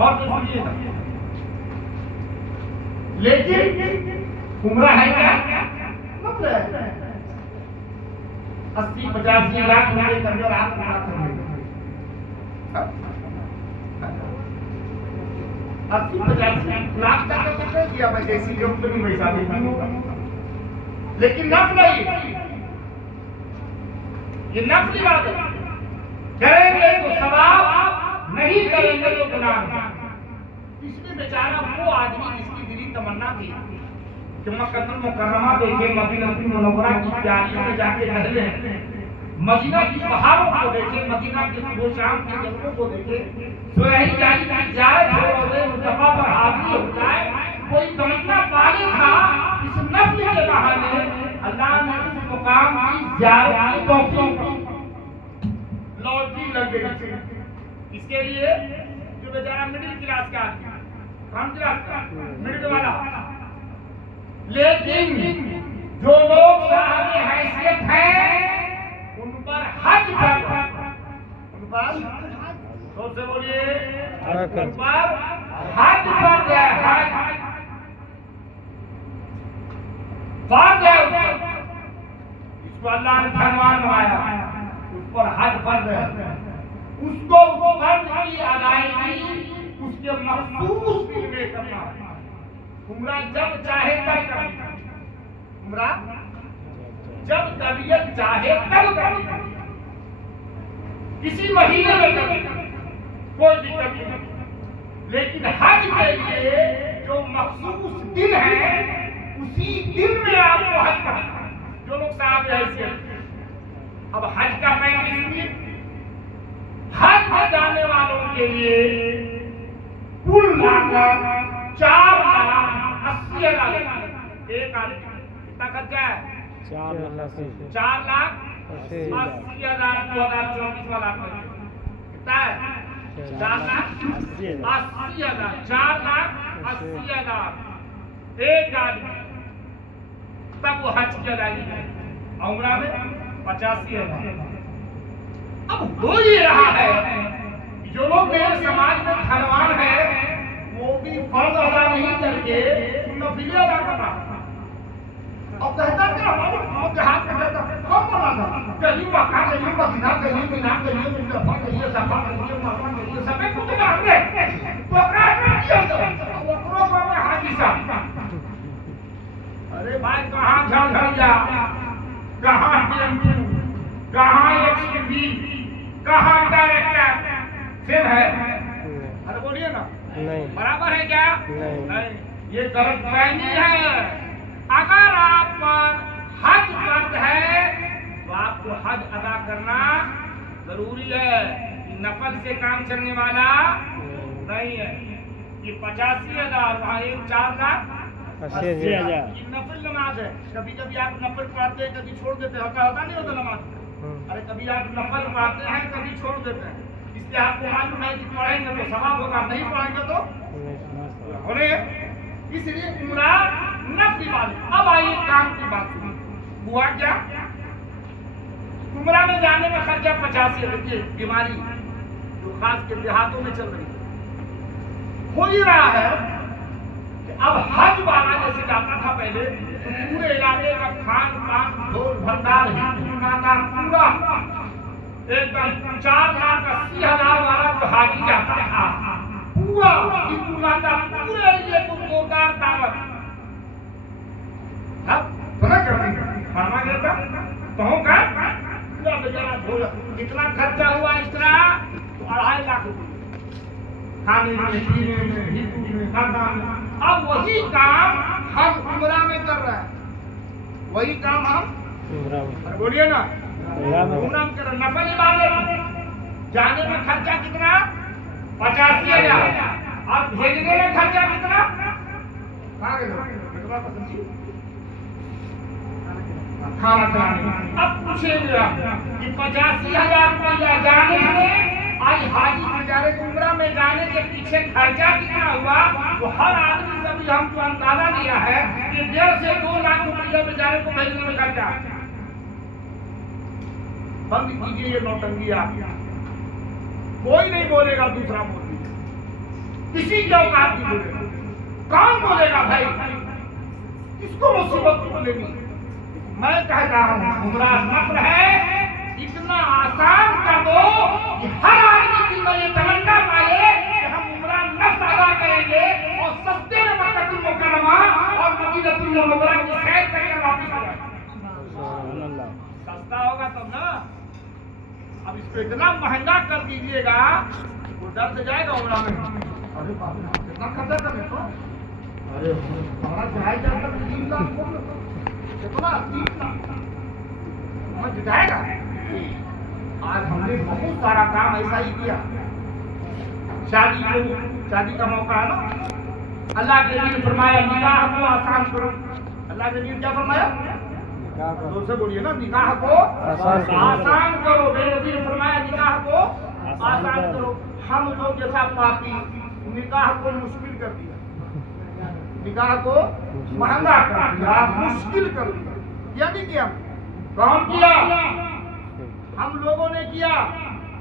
और तो सुनिएगा, लेकिन उम्रा है क्या? मतलब 80-85 लाख रुपए करने और आप उम्रा करेंगे 80-85 लाख का तो कितना किया भाई, जैसी जो नहीं पैसा नहीं होगा, लेकिन नफ्ल ये नफ्ली बात है, करेंगे तो सवाब, नहीं करेंगे तो गुनाह। इसमें बेचारा वो आदमी जिसकी दिली तमन्ना थी कि मक्कातुल मुकर्रमा देखे, मदीनातुल मुनव्वरा की प्यालियों में जाके टहले, मदीना की पहाड़ों को देखे, मदीना के सुबह शाम के जंगलों को देखे, सुनहरी जाली की जाए और मुस्तफा पर हाजिर हो जाए, कोई तमन्ना पाले था। इस नफ्ल के बहाने अल्लाह ने उस मुकाम की ज़ियारत की तौफीक लॉटरी लग गई। इसके लिए जो बेचारा मिडिल क्लास का आदमी, कम क्लास का, मिडिल वाला, लेकिन जो लोग साहब हैसियत है उन पर हज फर्ज, उन पर तो से बोलिए उन पर हज फर्ज है, हज फर्ज है, इसको अल्लाह ने फरमान बनाया, उस पर हज फर्ज है, उसको उस फर्ज की अदायगी उसके मखसूस दिन में करना है। उम्रा जब चाहे तब करना, उम्रा जब तबीयत चाहे तब करना, किसी महीने में करना, कोई दिक्कत नहीं। लेकिन हज के लिए जो मखसूस दिन है उसी दिन में आपको हज करना। जो लोग साहब ऐसे, अब हज का पैकेज सुनिए, हज में जाने वालों के लिए कुल लागत 4,80,000। एक आदमी कितना खर्चा है? 4,80,000 2024 वाला कितना है? 4,80,000 4,80,000 एक आदमी, तब वो हज की अदायगी है। उम्रा में 85,000। अब हो ये रहा है जो लोग मेरे समाज में खलवान है वो भी फर्ज अदा नहीं करके नफिल अदा कर रहा। अब कहता क्या हम जहां कहता कब बना था, कहीं मक्का कहीं मदीना कहीं मीना कहीं मुस्तफा कहीं सफा कहीं मरवा कहीं सबे कुछ कर रहे तो क्या किया तो वकरो को में हाजी साहब, अरे भाई कहां झंझरिया, कहां टीएमपी, कहां एक्सपी, कहां डायरेक्टर सेम है? अरे बोलिए ना, नहीं बराबर है क्या? नहीं, ये गलतफहमी है। अगर आप पर हज फर्ज है तो आपको हज अदा करना जरूरी है। नफल से काम चलने वाला नहीं है। ये 85,000 वहाँ 4,80,000 ये नफल नमाज है। कभी कभी आप नफल पढ़ते हैं, कभी छोड़ देते हैं, होता नहीं होता नमाज। अरे कभी आप नफल पढ़ते हैं, कभी छोड़ देते हैं, इसलिए आपको मालूम है कि पढ़ेंगे तो सवाब होगा, नहीं पढ़ेंगे तो होने। इसलिए उम्रा नफली बात। अब आइए काम की बात सुनिए। हुआ क्या? उम्रा में जाने में खर्चा 85,000। बीमारी जो खास के देहातों में चल रही है, हो ही रहा है कि अब हज वाला जैसे जाता था पहले तो पूरे इलाके का खान पान ढोल भंडार हिंदुस्तान पूरा एकदम 4,80,000 वाला जो हाजी जाता था पूरा हिंदुस्तान पूरे एरिया को जोरदार दावत। अब बना फरमा देता तो का पूरा बेचारा ढोल, कितना खर्चा हुआ इस तरह? तो 2.5 लाख रुपये खाने में, पीने में, हिंदू में, खानदान में। अब वही काम हम उम्रा में कर रहे हैं, वही काम हम बोलिए ना उम्रा में कर रहे। नफल इबादत जाने में खर्चा कितना? 85,000। और भेजने में खर्चा कितना? खाना खिलाने। अब पूछेंगे कि 85,000 रुपया जाने में, आज हाजी बेचारे उम्रा में जाने के पीछे खर्चा कितना हुआ? तो हर आदमी से भी हमको अंदाजा लिया है कि 1.5 से 2 लाख रुपया बेचारे को भेजने में खर्चा। बंद कीजिए ये नौटंकी। आप कोई नहीं बोलेगा दूसरा मोदी, किसी के औकात की बोलेगा, कौन बोलेगा भाई, किसको मुसीबत बोलेगी। मैं कहता हूँ उम्रा नफ्ल है, इतना आसान कर दो कि हर आदमी दिल में ये तमन्ना पाले कि हम उम्रा नफ्ल अदा करेंगे और सस्ते में मक्का मुकर्रमा और मदीनतुल मुनव्वरा की सैर करके वापस आ जाएंगे। सस्ता होगा तब ना। अब इसको इतना महंगा कर दीजिएगा वो डर से जाएगा उम्रा में। अरे बाप रे कितना खर्चा कर तो, अरे हमारा जहाज जाता 3 लाख कितना 3 लाख मैं जुटाएगा। आज हमने बहुत सारा काम ऐसा ही किया। शादी का मौका है ना, अल्लाह के नबी ने फरमाया निकाह को आसान करो। अल्लाह के नबी ने क्या फरमाया, जोर से बोलिए ना, निकाह को आसान करो। मेरे नबी ने फरमाया निकाह को आसान करो। हम लोग जैसा पापी निकाह को मुश्किल कर दिया, निकाह को महंगा कर दिया, मुश्किल कर दिया। किया नहीं किया? कौन किया? हम लोगों ने किया।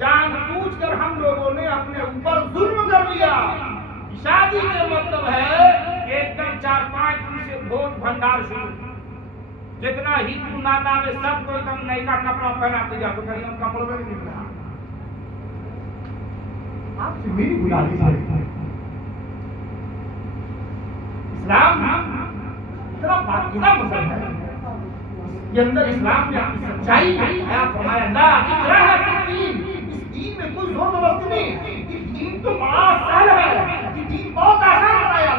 जानबूझकर हम लोगों ने अपने ऊपर जुल्म कर लिया। शादी का मतलब है एकदम 4-5 दिन से भोज भंडार शुरू, जितना हिंदू नाता में सबको एकदम नई का कपड़ा पहनाते जाओ, तो कहीं हम कपड़ों में नहीं मिल रहा। आपसे मेरी गुजारिश है, इस्लाम इतना पाकीज़ा मज़हब है, ये अंदर इस्लाम में आपकी सच्चाई है। आप फरमाया ला इकराह फिद्दीन, इस दीन में कोई जोर जबरदस्ती नहीं, ये दीन तो बड़ा सहल है, ये दीन बहुत आसान बनाया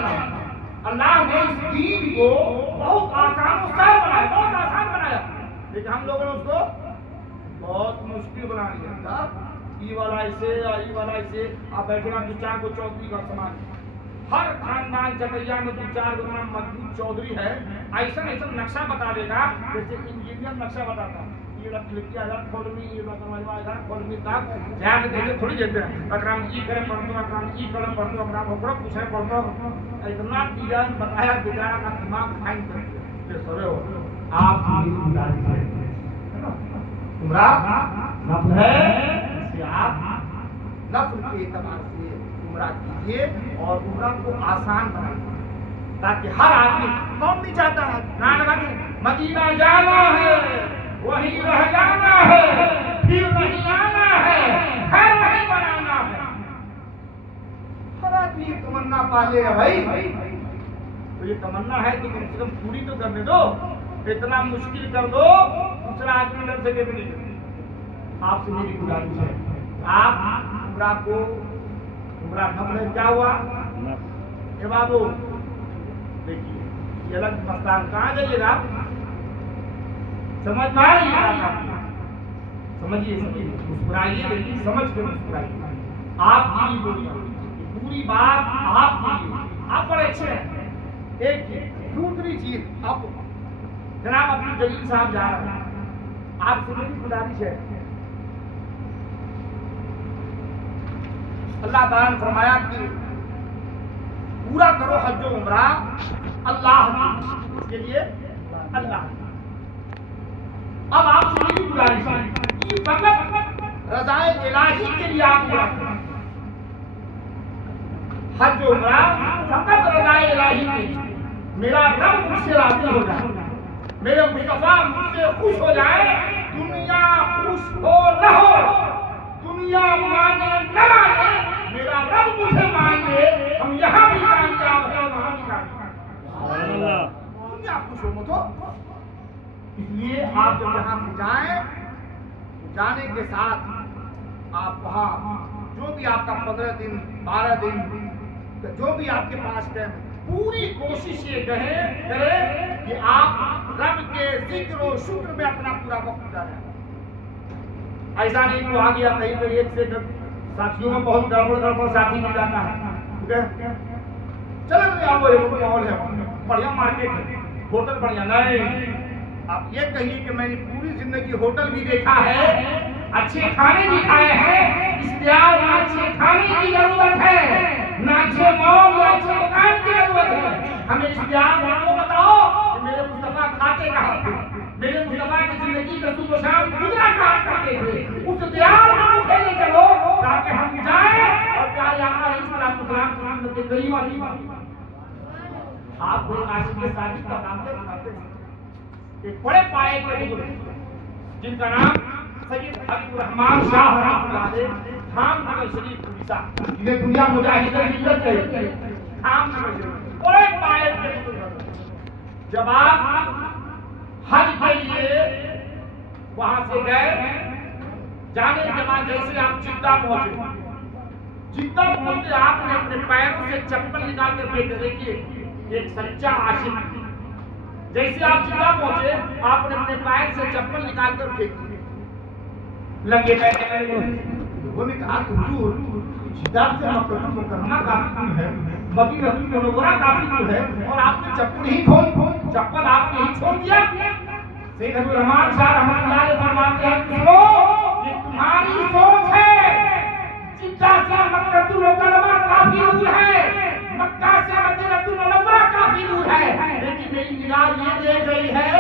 अल्लाह ने इस दीन को बहुत आसान और सहल बनाया, बहुत आसान बनाया। लेकिन हम लोगों ने उसको बहुत मुश्किल बना दिया। ई वाला ऐसे, ई वाला ऐसे, आप बैठे आप 2-4 को चौधरी का समान, हर खानदान चटैया में 2-4 गो मजबूत चौधरी है, ऐसा ऐसा नक्शा बता देगा जैसे इंजीनियर नक्शा बताता। ये खिड़कियां इधर खोलनी, ये दरवाजा इधर खोलनी, तब ध्यान देके थोड़ी देते हैं अकराम ई करे पढ़ दो, अकराम ई कलम पढ़ दो, अकराम ओकरा पूछे पढ़ दो। इतना डिजाइन बताया, बेचारा का दिमाग फाइन कर दिया। सरे हो आप उम्रा नफ्ल है, इससे आप नफ्ल के एतबार से उम्रा कीजिए और उम्रा को आसान बनाइए, ताकि हर आदमी, कौन नहीं चाहता है मदीना जाना है, वहीं रह जाना है, फिर नहीं आना है, घर वहीं बनाना है। हर आदमी ये तमन्ना पाले है भाई, तो ये तमन्ना है तो कम से कम पूरी तो करने दो। इतना मुश्किल कर दो दूसरा आदमी डर सके भी नहीं। आपसे मेरी गुजारिश है, आप उम्रा को, उम्रा नफ्ल क्या हुआ ये बाबू देखिए, ये अलग मस्तान कहाँ जाइएगा, समझ में आ रही है? समझिए, मुस्कुराइए, लेकिन समझ के मुस्कुराइए। आपकी पूरी बात आपकी, आप बड़े अच्छे हैं। एक चीज, दूसरी चीज, आप जनाब अपनी जलील साहब जा रहे हैं, आपसे मेरी गुजारिश है, अल्लाह ताला ने फरमाया कि पूरा करो हज और उम्रा अल्लाह के लिए, अल्लाह। अब आपसे मेरी गुजारिश है कि फकत रज़ाए इलाही के लिए आप पूरा करें हज और उम्रा, फकत रज़ाए इलाही के लिए। मेरा रब मुझसे राज़ी हो जाए, मेरे मुस्तफा मुझसे खुश हो जाए, दुनिया खुश हो न हो, दुनिया माने न माने, मेरा रब मुझे मान ले, हम यहाँ भी कामयाब हैं, वहाँ भी कामयाब। दुनिया खुश हो मत हो। इसलिए आप जब यहाँ से जाएं, जाने के साथ आप वहाँ जो भी आपका 15 दिन 12 दिन जो भी आपके पास है, पूरी कोशिश ये करें कि आप रब के जिक्र और शुक्र में अपना पूरा वक्त गुजारें। ऐसा नहीं कि आ गया कहीं पे एक से साथियों में बहुत गड़बड़ साथी मिल जाता है, ठीक है, चलो आप माहौल है, बढ़िया मार्केट है, होटल बढ़िया नहीं। आप ये कहिए कि मैंने पूरी जिंदगी होटल भी देखा है, अच्छे खाने भी खाए हैं, इसलिए अच्छे खाने की जरूरत है, ना अच्छे मॉल या अच्छे दुकान की जरूरत है। हमें इसलिए आपको बताओ कि मेरे मुस्तफा खाते कहाँ थे, मेरे मुस्तफा की जिंदगी का सुबह शाम गुजरा कहाँ करते थे, उस प्यार में मुझे ले चलो ताकि हम जाएं और प्यारे आका अलैहिस्सलाम के करीब आ गई। आप कोई काशी के शादी का नाम करते हैं। एक बड़े पाए के बुजुर्ग जिनका नाम सैयद हबीब रहमान शाह रहमतुल्लाह अलैह, धामनगर शरीफ उड़ीसा, ये दुनिया मुजाहिदीन की इज्जत है। धामनगर शरीफ बड़े पाए के बुजुर्ग। जब आप हज के लिए वहां से गए, जाने के बाद जैसे आप जिद्दा पहुंचे, जिद्दा पहुंचे आपने अपने पैरों से चप्पल निकाल कर फेंक। देखिए एक सच्चा आशिक, जैसे आप जिद्दा पहुंचे आपने अपने पैर से चप्पल निकाल कर फेंक दी। लगे लोगों ने कहा हुजूर जिद्दा से मक्का मुकर्रमा काफी दूर है, मदीना मुनव्वरा काफी दूर है, और आपने चप्पल ही चप्पल आपने ही छोड़ दिया। सैयद हबीब रहमान शाह रहमतुल्लाह अलैह फरमाते हैं कि ये तुम्हारी सोच है। जिद्दा से मक्का मुकर्रमा काफी दूर है, मक्का से मदीना मुनव्वरा काफी दूर है, लेकिन मेरी निगाह ये देख रही है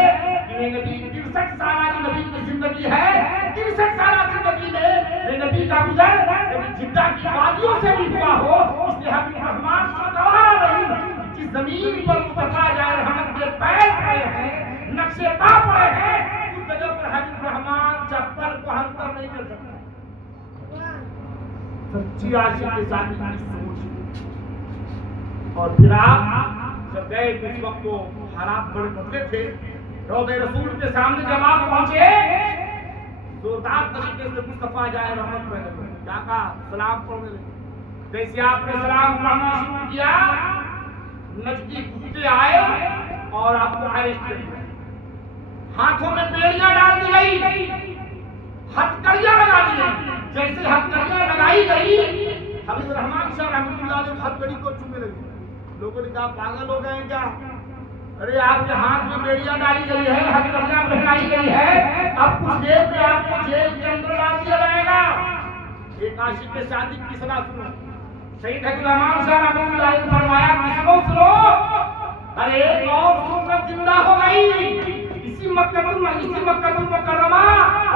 कि मेरे नबी 63 साल की नबी की जिंदगी है। 63 साल जिंदगी में मेरे नबी का गुजर कभी जिद्दा की वादियों से भी हुआ हो, इसलिए हबीब रहमान को गवारा नहीं कि जमीन पर मुस्तफा जाए रहमत के पैर पड़े हैं, नक्शे पा पड़े हैं, उस जगह पर हबीब रहमान चप्पल को हल्का नहीं कर सकता। सच्ची आशिक के साथ की सोच। और फिर आप जब गए उस वक्त को हालात बड़े बदले थे। रोज़े रसूल के सामने जब आप पहुंचे, जोरदार तरीके से मुस्तफा जाए रहमत पहले क्या कहा, सलाम पढ़ने लगे। जैसे आपने सलाम पढ़ना शुरू किया, नजदीक कुत्ते आए और आपको अरेस्ट कर लिया। हाथों में बेड़ियां डाल दी गई, हथकड़ियां लगा दी गई। जैसे हथकड़ियां लगाई गई, हबीब रहमान शाह रहमतुल्लाह अलैह हथकड़ी को चूमने लगे। लोगों ने कहा पागल हो गए क्या, अरे आपके हाथ में बेड़ियां डाली गई है, हथकड़ियां पहनाई गई है, अब कुछ देर में आपको जेल के अंदर डाल दिया जाएगा। एक आशिक के शादी की सलाह सुनो। सैयद हबीब रहमान शाह रहमतुल्लाह अलैह ने फरमाया किसको सुनो, अरे एक और सुन्नत जिंदा हो गई। इसी मक्का मुकर्रमा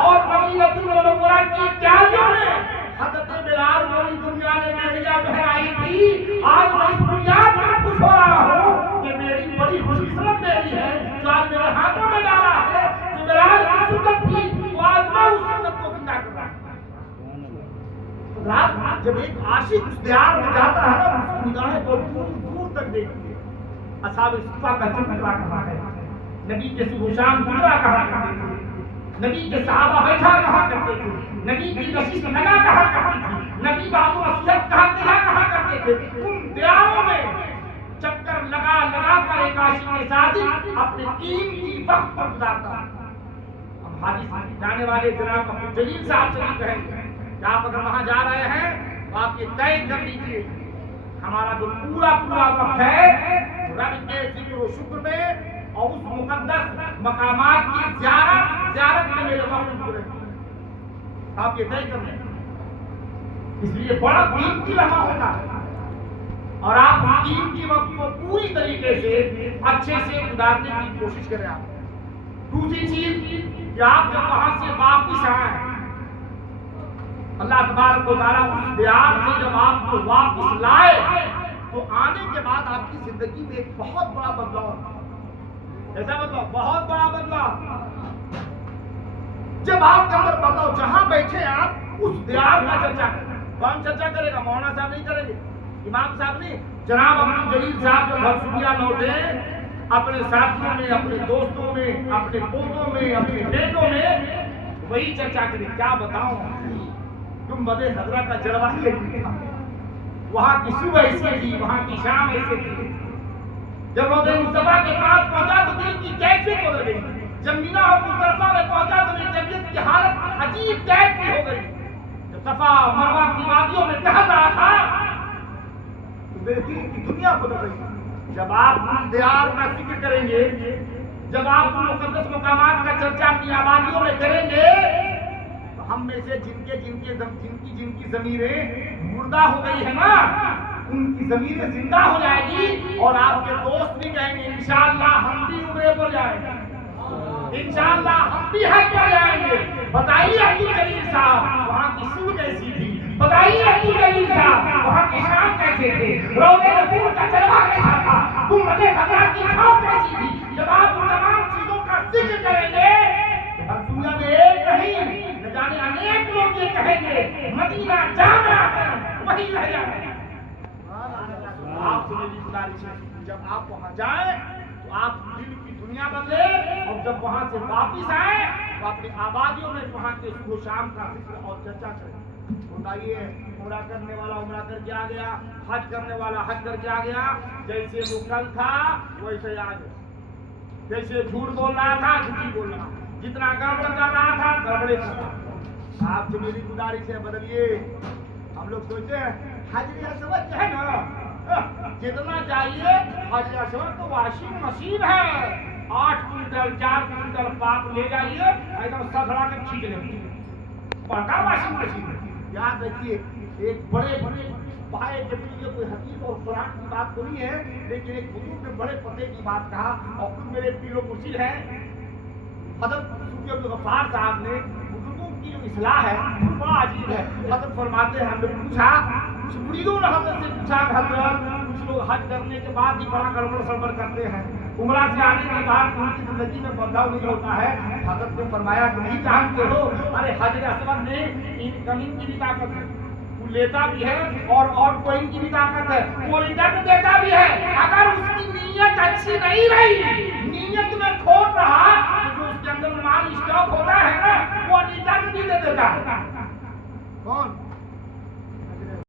और मदीना मुनव्वरा की क्यारियों में हज़रत बिलाल पूरी दुनिया ने बेड़ियां पहनाई थी। आज मैं इस बुनियाद पर खुश हो रहा हूँ कि मेरी बड़ी खुशकिस्मत मेरी है जो आज मेरे हाथों में डाला है। जो बिलाल की सुन्नत थी वो आज मैं उस सुन्नत को जिंदा कर रहा हूँ। रात जब एक आशिक उस दीवार में जाता है ना, उसकी निगाहें बहुत दूर तक देखती है। असहाब सुफ़ा का चमकला कहा है, नबी के सुबह गुजरा कहा करते थे, नबी के सहाबा बैठा कहा करते थे, नबी की कशिश लगा कहा करती थी, नबी बाबू असलत कहा करते थे। उन दीवारों में चक्कर लगा लगा कर एक आशिक के साथ अपने कीमती वक्त को गुजारता। अब हाजी जाने वाले जनाब अब्दुल जलील साहब से कहेंगे कि आप अगर वहां जा रहे हैं तो आप ये तय कर लीजिए हमारा जो पूरा वक्त है रब के जिक्र और शुक्र में और उस मुकद्दस मकामात की ज़ियारत में मेरे वक्त पूरे। आप ये तय कर लें, इसलिए बड़ा कीमती लम्हा होता है और आप उस कीमती वक्त को पूरी तरीके से अच्छे से गुजारने की कोशिश करें। आप दूसरी चीज कि आप जब वहां से वापिस आए, अल्लाह तबारक व तआला उस दीवार से जब आपको वापिस लाए तो आने के बाद आपकी जिंदगी में एक बहुत बड़ा बदलाव, ऐसा बदलाव, बहुत बड़ा बदलाव। जब आपके अंदर बदलाव, जहां बैठे आप उस दीवार का चर्चा करें। कौन चर्चा करेगा? मौलाना साहब नहीं करेंगे, इमाम साहब नहीं, जनाब अब्दुल जलील साहब जो भरसुरिया लौटे अपने साथियों में, अपने दोस्तों में, अपने पोतों में, अपने बेटों में, वही चर्चा करें। क्या बताऊं, तुम बदे हजरा का जलवा ही है। वहां की सुबह ऐसी थी, वहां की शाम ऐसी थी। जब रोज़े मुस्तफा के पास पहुंचा तो दिल की कैफियत बदल गई। जब मीना और मुस्तफा में पहुंचा तो मेरी तबीयत की हालत अजीब टाइप की हो गई। जब सफा मरवा की वादियों में टहल रहा था तो मेरे दिल की दुनिया बदल गई। जब आप दीवार का जिक्र करेंगे, जब आप मुकद्दस मकामात का चर्चा अपनी आबादियों में करेंगे, हम में से जिनकी ज़मीरें मुर्दा हो गई है ना, उनकी ज़मीरें जिंदा हो जाएगी और आपके दोस्त भी कहेंगे इंशाअल्लाह हम भी उम्रे पर जाएंगे, इंशाअल्लाह हम भी हज पर जाएंगे। बताइए अब्दुल जलील साहब वहाँ की सुबह कैसी थी, बताइए अब्दुल जलील साहब वहाँ की शाम कैसी कैसे थे, रोज़े रसूल का जलवा कैसा था, गुम्बदे खज़रा की छाव कैसी थी। जब आप उन तमाम चीजों का जिक्र करेंगे हम दुनिया में एक नहीं न जाने अनेक लोग ये कहेंगे मदीना जाना है, वही रह जाना है। आपसे मेरी गुजारिश है जब आप वहां जाए तो आप दिल की दुनिया बदले और जब वहां से वापिस आए तो अपनी आबादियों में वहां के सुबह शाम का जिक्र और चर्चा करें। बताइए उम्रा करने वाला उम्रा करके आ गया, हज करने वाला हज करके आ गया, जैसे वो कल था वैसे आज, जैसे झूठ बोल रहा था झूठी बोल रहा, जितना गड़बड़ कर रहा था गड़बड़े कर रहा। आपसे मेरी गुजारिश है बदलिए। हम लोग सोचते हैं हाजिर असवद जो है ना, जितना चाहिए हाजिर असवद तो वॉशिंग मशीन है, 8 क्विंटल 4 क्विंटल पाप ले जाइए एकदम सफरा के खींच लेंगे, बड़ा वॉशिंग मशीन है। याद रखिए एक बड़े बड़े पाए जब ये कोई हदीस और कुरान की बात तो नहीं है, लेकिन एक बुजुर्ग ने बड़े पते की बात कहा और खुद मेरे पीरो मुर्शिद है हज़रत सूफी अब्दुल गफ्फार साहब ने बुजुर्गों की जो इस्लाह है बड़ा अजीब है। हज़रत फरमाते हैं हमने पूछा, कुछ मुरीदों ने हज़रत से पूछा हज़रत कुछ लोग हज करने के बाद ही बड़ा गड़बड़ सड़बड़ करते हैं, उम्रा से आने के बाद उनकी जिंदगी में बदलाव नहीं होता है। हज़रत ने फरमाया कि नहीं जानते हो, अरे हजर असवद ने इनकमिंग की भी ताकत है, वो लेता भी है और गोइंग की भी ताकत है, वो रिटर्न देता भी है। अगर उसकी नीयत अच्छी नहीं रही, नीयत में खोट रहा तो जो उसके अंदर माल स्टॉक होता है ना वो रिटर्न भी दे देता है। कौन?